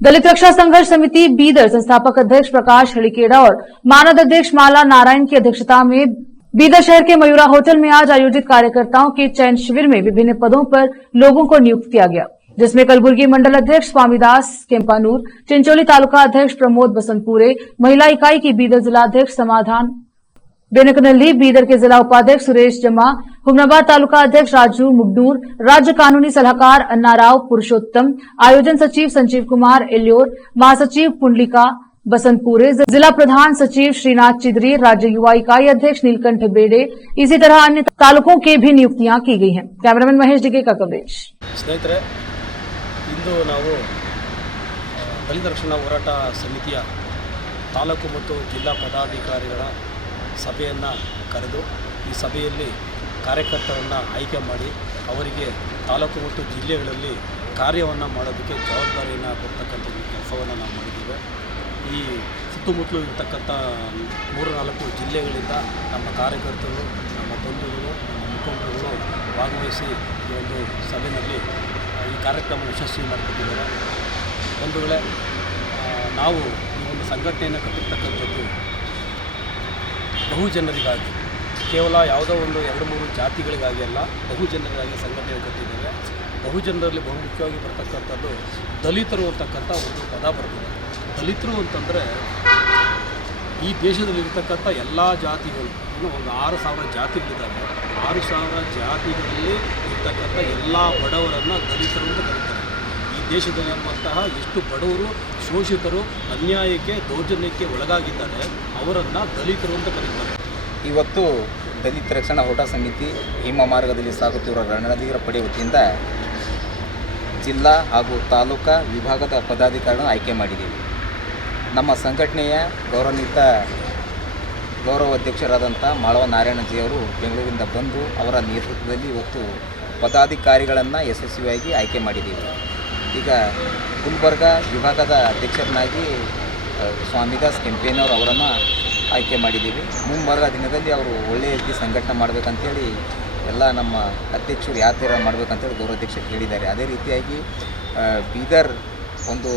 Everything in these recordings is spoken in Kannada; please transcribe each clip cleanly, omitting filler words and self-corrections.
दलित रक्षा संघर्ष समिति बीदर संस्थापक अध्यक्ष प्रकाश हलिकेड़ा और मानद अध्यक्ष माला नारायण की अध्यक्षता में बीदर शहर के मयूरा होटल में आज आयोजित कार्यकर्ताओं के चयन शिविर में विभिन्न पदों पर लोगों को नियुक्त किया गया, जिसमें कलबुर्गी मंडल अध्यक्ष स्वामीदास केम्पानूर, चिंचोली तालुका अध्यक्ष प्रमोद बसंतपुरे, महिला इकाई की बीदर जिलाध्यक्ष समाधान बेनकनल्ली, बीदर के जिला उपाध्यक्ष सुरेश जमा, हुमनाबाद तालुका अध्यक्ष राजू मुगनूर, राज्य कानूनी सलाहकार अन्नाराव पुरुषोत्तम, आयोजन सचिव संजीव कुमार एल्योर, महासचिव पुंडलिका बसंतपुरे, जिला प्रधान सचिव श्रीनाथ चिदरी, राज्य युवा इकाई अध्यक्ष नीलकंठ बेड़े, इसी तरह अन्य तालुकों के भी नियुक्तियां की गई हैं। कैमरामैन महेश डिगे का कवरेज। स्नेहितरे, इंದು ನಾವು ದಲಿತ ರಕ್ಷಣಾ ಹೋರಾಟ ಸಮಿತಿಯ ತಾಲೂಕು ಮತ್ತು ಜಿಲ್ಲಾ ಪದಾಧಿಕಾರಿಗಳ ಸಭೆಯನ್ನು ಕರೆದು ಈ ಸಭೆಯಲ್ಲಿ ಕಾರ್ಯಕರ್ತರನ್ನು ಆಯ್ಕೆ ಮಾಡಿ ಅವರಿಗೆ ತಾಲೂಕು ಮತ್ತು ಜಿಲ್ಲೆಗಳಲ್ಲಿ ಕಾರ್ಯವನ್ನು ಮಾಡೋದಕ್ಕೆ ಜವಾಬ್ದಾರಿಯನ್ನು ಕೊಡ್ತಕ್ಕಂಥ ಕೆಲಸವನ್ನು ನಾವು ಮಾಡಿದ್ದೇವೆ। ಈ ಸುತ್ತಮುತ್ತಲು ಇರತಕ್ಕಂಥ 3-4 ಜಿಲ್ಲೆಗಳಿಂದ ನಮ್ಮ ಕಾರ್ಯಕರ್ತರು, ನಮ್ಮ ಬಂಧುಗಳು, ನಮ್ಮ ಮುಖಂಡರುಗಳು ಭಾಗವಹಿಸಿ ಈ ಒಂದು ಸಭೆಯಲ್ಲಿ ಈ ಕಾರ್ಯಕ್ರಮ ಯಶಸ್ವಿ ಮಾಡಿಕೊಟ್ಟಿದ್ದಾರೆ। ಒಂದು ವೇಳೆ ನಾವು ಈ ಒಂದು ಸಂಘಟನೆಯನ್ನು ಕಟ್ಟಿರ್ತಕ್ಕಂಥದ್ದು ಬಹು ಜನರಿಗಾಗಿ, ಕೇವಲ ಯಾವುದೋ ಒಂದು 2-3 ಜಾತಿಗಳಿಗಾಗಿ ಅಲ್ಲ, ಬಹು ಜನರಿಗಾಗಿ ಸಂಘಟನೆ ಕಟ್ಟಿದ್ದೇವೆ। ಬಹು ಜನರಲ್ಲಿ ಬಹುಮುಖ್ಯವಾಗಿ ಬರ್ತಕ್ಕಂಥದ್ದು ದಲಿತರು ಅಂತಕ್ಕಂಥ ಒಂದು ಪದ ಬರ್ತದೆ। ದಲಿತರು ಅಂತಂದರೆ ಈ ದೇಶದಲ್ಲಿರ್ತಕ್ಕಂಥ ಎಲ್ಲ ಜಾತಿಗಳು, ಒಂದು 6,000 ಜಾತಿಗಳಿದ್ದಾವೆ। 6,000 ಜಾತಿಗಳಲ್ಲಿ ಇರ್ತಕ್ಕಂಥ ಎಲ್ಲ ಬಡವರನ್ನು ದಲಿತರು ಅಂತ ಕರೀತಾರೆ। ಈ ದೇಶದಲ್ಲಿರುವಂತಹ ಎಷ್ಟು ಬಡವರು, ಶೋಷಿತರು, ಅನ್ಯಾಯಕ್ಕೆ, ದೌರ್ಜನ್ಯಕ್ಕೆ ಒಳಗಾಗಿದ್ದಾರೆ, ಅವರನ್ನು ದಲಿತರು ಅಂತ ಕರೀತಾರೆ। ಇವತ್ತು ದಲಿತ ರಕ್ಷಣಾ ಹೋರಾಟ ಸಮಿತಿ ಹಿಮ ಮಾರ್ಗದಲ್ಲಿ ಸಾಗುತ್ತಿರುವ ರಣಧೀರ ಪಡೆ ವತಿಯಿಂದ ಜಿಲ್ಲಾ ಹಾಗೂ ತಾಲೂಕಾ ವಿಭಾಗದ ಪದಾಧಿಕಾರಿಗಳನ್ನು ಆಯ್ಕೆ ಮಾಡಿದ್ದೀವಿ। ನಮ್ಮ ಸಂಘಟನೆಯ ಗೌರವಾನ್ವಿತ ಗೌರವ ಅಧ್ಯಕ್ಷರಾದಂಥ ಮಾಳವ ನಾರಾಯಣಜಿಯವರು ಬೆಂಗಳೂರಿಂದ ಬಂದು ಅವರ ನೇತೃತ್ವದಲ್ಲಿ ಇವತ್ತು ಪದಾಧಿಕಾರಿಗಳನ್ನು ಯಶಸ್ವಿಯಾಗಿ ಆಯ್ಕೆ ಮಾಡಿದ್ದೀವಿ। ಈಗ ಗುಲ್ಬರ್ಗ ವಿಭಾಗದ ಅಧ್ಯಕ್ಷರನ್ನಾಗಿ ಸ್ವಾಮಿದಾಸ್ ಕೆಂಪೇನವರು ಅವರನ್ನು ಆಯ್ಕೆ ಮಾಡಿದ್ದೀವಿ। ಮುಂಬರುವ ದಿನದಲ್ಲಿ ಅವರು ಒಳ್ಳೆಯ ರೀತಿ ಸಂಘಟನೆ ಮಾಡಬೇಕಂತೇಳಿ ಎಲ್ಲ ನಮ್ಮ ಅಧ್ಯಕ್ಷರು ಯಾವ ಥರ ಮಾಡಬೇಕಂತೇಳಿ ಗೌರವಾಧ್ಯಕ್ಷರು ಹೇಳಿದ್ದಾರೆ। ಅದೇ ರೀತಿಯಾಗಿ ಬೀದರ್ ಒಂದು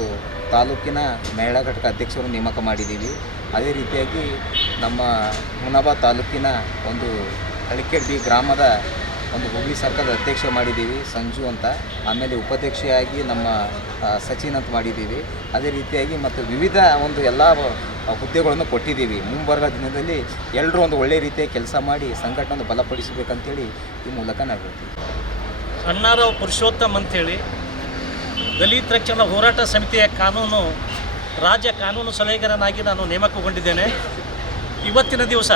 ತಾಲೂಕಿನ ಮಹಿಳಾ ಘಟಕ ಅಧ್ಯಕ್ಷರು ನೇಮಕ ಮಾಡಿದ್ದೀವಿ। ಅದೇ ರೀತಿಯಾಗಿ ನಮ್ಮ ಹುಮನಾಬಾದ್ ತಾಲೂಕಿನ ಒಂದು ಹಳಿಕೆಡ್ಬಿ ಗ್ರಾಮದ ಒಂದು ಹುಬ್ಳಿ ಸರ್ಕಾರದ ಅಧ್ಯಕ್ಷ ಮಾಡಿದ್ದೀವಿ, ಸಂಜು ಅಂತ। ಆಮೇಲೆ ಉಪಾಧ್ಯಕ್ಷೆಯಾಗಿ ನಮ್ಮ ಸಚಿನ್ ಅಂತ ಮಾಡಿದ್ದೀವಿ। ಅದೇ ರೀತಿಯಾಗಿ ಮತ್ತು ವಿವಿಧ ಒಂದು ಎಲ್ಲ ಹುದ್ದೆಗಳನ್ನು ಕೊಟ್ಟಿದ್ದೀವಿ। ಮುಂಬರುವ ದಿನದಲ್ಲಿ ಎಲ್ಲರೂ ಒಂದು ಒಳ್ಳೆಯ ರೀತಿಯ ಕೆಲಸ ಮಾಡಿ ಸಂಘಟನೆ ಬಲಪಡಿಸಬೇಕಂತೇಳಿ ಈ ಮೂಲಕ ನಾವು ಹೇಳ್ತೀವಿ। ಅಣ್ಣಾರಾವ್ ಪುರುಷೋತ್ತಮ್ ಅಂಥೇಳಿ ದಲಿತ ರಕ್ಷಣಾ ಹೋರಾಟ ಸಮಿತಿಯ ರಾಜ್ಯ ಕಾನೂನು ಸಲಹೆಗಾರನಾಗಿ ನಾನು ನೇಮಕಗೊಂಡಿದ್ದೇನೆ। ಇವತ್ತಿನ ದಿವಸ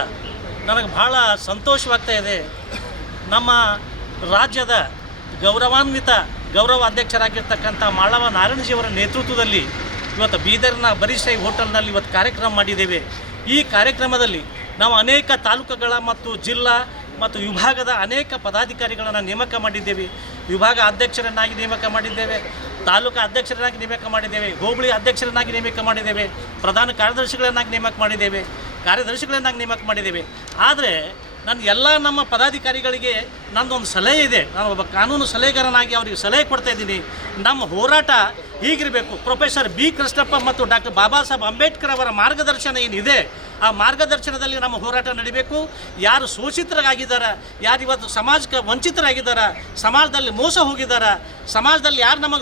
ನನಗೆ ಭಾಳ ಸಂತೋಷವಾಗ್ತಾ ಇದೆ। ನಮ್ಮ ರಾಜ್ಯದ ಗೌರವಾನ್ವಿತ ಗೌರವ ಅಧ್ಯಕ್ಷರಾಗಿರ್ತಕ್ಕಂಥ ಮಾಳವ ನಾರಾಯಣಜಿಯವರ ನೇತೃತ್ವದಲ್ಲಿ ಇವತ್ತು ಬೀದರ್ನ ಬರೀಶೈ ಹೋಟೆಲ್ನಲ್ಲಿ ಇವತ್ತು ಕಾರ್ಯಕ್ರಮ ಮಾಡಿದ್ದೇವೆ। ಈ ಕಾರ್ಯಕ್ರಮದಲ್ಲಿ ನಾವು ಅನೇಕ ತಾಲೂಕುಗಳ ಮತ್ತು ಜಿಲ್ಲಾ ಮತ್ತು ವಿಭಾಗದ ಅನೇಕ ಪದಾಧಿಕಾರಿಗಳನ್ನು ನೇಮಕ ಮಾಡಿದ್ದೇವೆ। ವಿಭಾಗ ಅಧ್ಯಕ್ಷರನ್ನಾಗಿ ನೇಮಕ ಮಾಡಿದ್ದೇವೆ, ತಾಲೂಕು ಅಧ್ಯಕ್ಷರನ್ನಾಗಿ ನೇಮಕ ಮಾಡಿದ್ದೇವೆ, ಹೋಬಳಿ ಅಧ್ಯಕ್ಷರನ್ನಾಗಿ ನೇಮಕ ಮಾಡಿದ್ದೇವೆ, ಪ್ರಧಾನ ಕಾರ್ಯದರ್ಶಿಗಳನ್ನಾಗಿ ನೇಮಕ ನೇಮಕ ಮಾಡಿದ್ದೇವೆ। ಆದರೆ ನಮ್ಮ ಪದಾಧಿಕಾರಿಗಳಿಗೆ ನನ್ನದೊಂದು ಸಲಹೆ ಇದೆ। ನಾನು ಒಬ್ಬ ಕಾನೂನು ಸಲಹೆಗಾರನಾಗಿ ಅವರಿಗೆ ಸಲಹೆ ಕೊಡ್ತಾ ಇದ್ದೀನಿ। ನಮ್ಮ ಹೋರಾಟ ಹೀಗಿರಬೇಕು। ಪ್ರೊಫೆಸರ್ ಬಿ ಕೃಷ್ಣಪ್ಪ ಮತ್ತು ಡಾಕ್ಟರ್ ಬಾಬಾ ಸಾಹೇಬ್ ಅಂಬೇಡ್ಕರ್ ಅವರ ಮಾರ್ಗದರ್ಶನ ಏನಿದೆ, ಆ ಮಾರ್ಗದರ್ಶನದಲ್ಲಿ ನಮ್ಮ ಹೋರಾಟ ನಡೀಬೇಕು। ಯಾರು ಶೋಷಿತರಾಗಿದ್ದಾರೆ, ಯಾರು ಇವತ್ತು ಸಮಾಜಕ್ಕೆ ವಂಚಿತರಾಗಿದ್ದಾರೆ, ಸಮಾಜದಲ್ಲಿ ಮೋಸ ಹೋಗಿದ್ದಾರೆ, ಸಮಾಜದಲ್ಲಿ ಯಾರು ನಮಗೆ